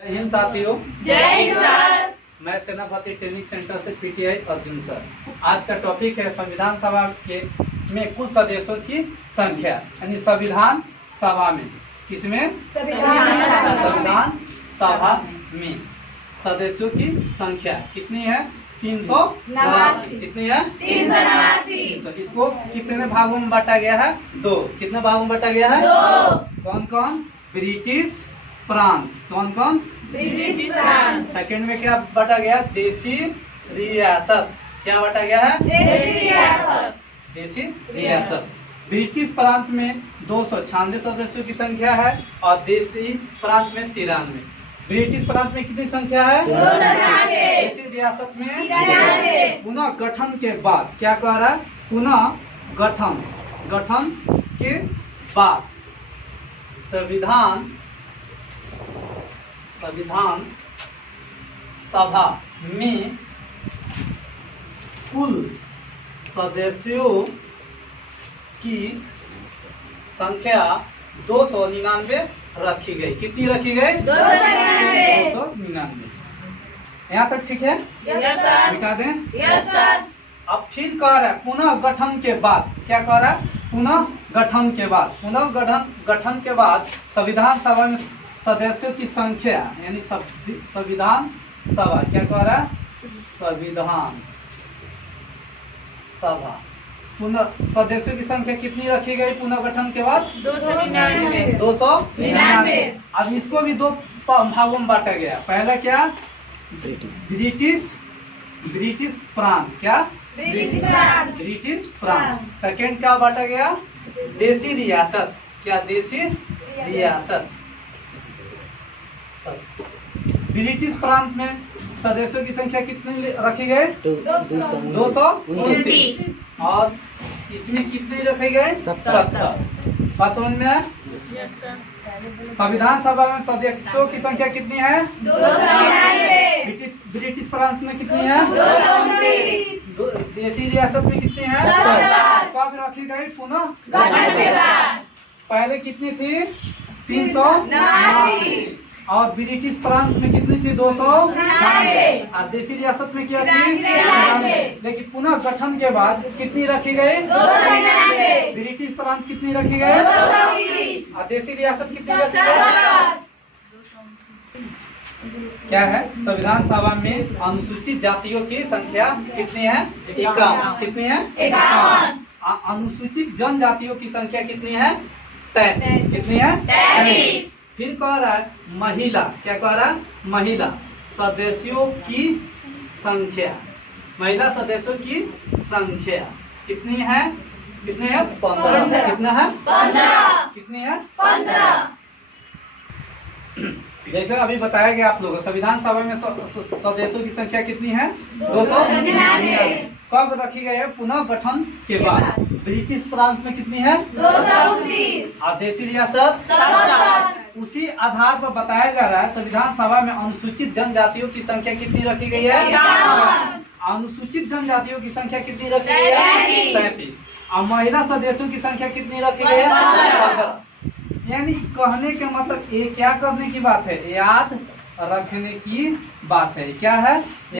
जय हिंद साथियों। जय हिंद सर। मैं सेनापति ट्रेनिंग सेंटर से पीटीआई अर्जुन सर। आज का टॉपिक है संविधान सभा के में कुल सदस्यों की संख्या, यानी संविधान सभा में किसमें संविधान सभा में सदस्यों की संख्या कितनी है? 389। कितनी है? 389। इसको कितने भागों में बांटा गया है? 2। कितने भागों में बांटा गया है? 2। कौन कौन? ब्रिटिश प्रांत। कौन कौन? ब्रिटिश प्रांत। सेकंड में क्या बांटा गया? देशी रियासत। क्या बांटा गया है? देशी रियासत। देशी रियासत। ब्रिटिश प्रांत में 296 सदस्यों की संख्या है और देशी प्रांत में 93। ब्रिटिश प्रांत में कितनी संख्या है? 296। देशी रियासत में 93। पुनः गठन के बाद क्या कह रहा है? पुनः गठन के बाद संविधान सभा में कुल सदस्यों की संख्या 299 रखी गई। कितनी रखी गई? 299। 299। यहाँ तक ठीक है? Yes sir. मिटा दें। Yes sir. अब फिर कह रहा है पुनः गठन के बाद। क्या कह रहा है? पुनः गठन के बाद। पुनः गठन के बाद संविधान सभा में सदस्यों की संख्या, यानी संविधान सभा क्या कह रहा है? संविधान सभा पुनः सदस्यों की संख्या कितनी रखी गई पुनः गठन के बाद? 299। 299। अब इसको भी 2 भागों में बांटा गया। पहला क्या? ब्रिटिश प्रांत। क्या? ब्रिटिश प्रांत। ब्रिटिश प्रांत। सेकंड क्या बांटा गया? देशी रियासत। क्या? देशी रियासत। ब्रिटिश प्रांत में सदस्यों की संख्या कितनी रखी गई? 229। और इसमें कितनी रखे गए? 70। बात समझ में है? Yes sir. संविधान सभा में सदस्यों की संख्या कितनी है? 299। ब्रिटिश प्रांत में कितनी है? 229। देशी रियासत में कितनी है? 70। कब रखी गई? पुनः गठन के बाद। पहले कितनी थी? 389। और ब्रिटिश प्रांत में कितनी थी? 296। और देशी रियासत में क्या थी? 93। लेकिन पुनः गठन के बाद कितनी रखी गई? 299। ब्रिटिश प्रांत कितनी रखी गई? 229। और देशी रियासत कितनी रखी गई? 70। क्या है? संविधान सभा में अनुसूचित जातियों की संख्या कितनी है? 51। कितनी है? 51। अनुसूचित जनजातियों की संख्या कितनी है? 33। कितनी है? 33। फिर कह रहा है महिला। क्या कह रहा है? महिला सदस्यों की संख्या। महिला सदस्यों की संख्या कितनी है? कितनी है? 15। कितना है? 15। कितनी है? 15। जैसे अभी बताया गया आप लोगों को, संविधान सभा में सदस्यों की संख्या कितनी है? 299। कब रखी गई है? पुनः गठन के बाद। ब्रिटिश प्रांत में कितनी है? 229। और देशी रियासत 70। उसी आधार पर बताया जा रहा है संविधान सभा में अनुसूचित जनजातियों की संख्या कितनी रखी गई है? 51। अनुसूचित जनजातियों की संख्या कितनी रखी गई है? 33। और महिला सदस्यों की संख्या कितनी रखी गई है? 15। यानी कहने का मतलब ये क्या करने की बात है? याद रखने की बात है। क्या है?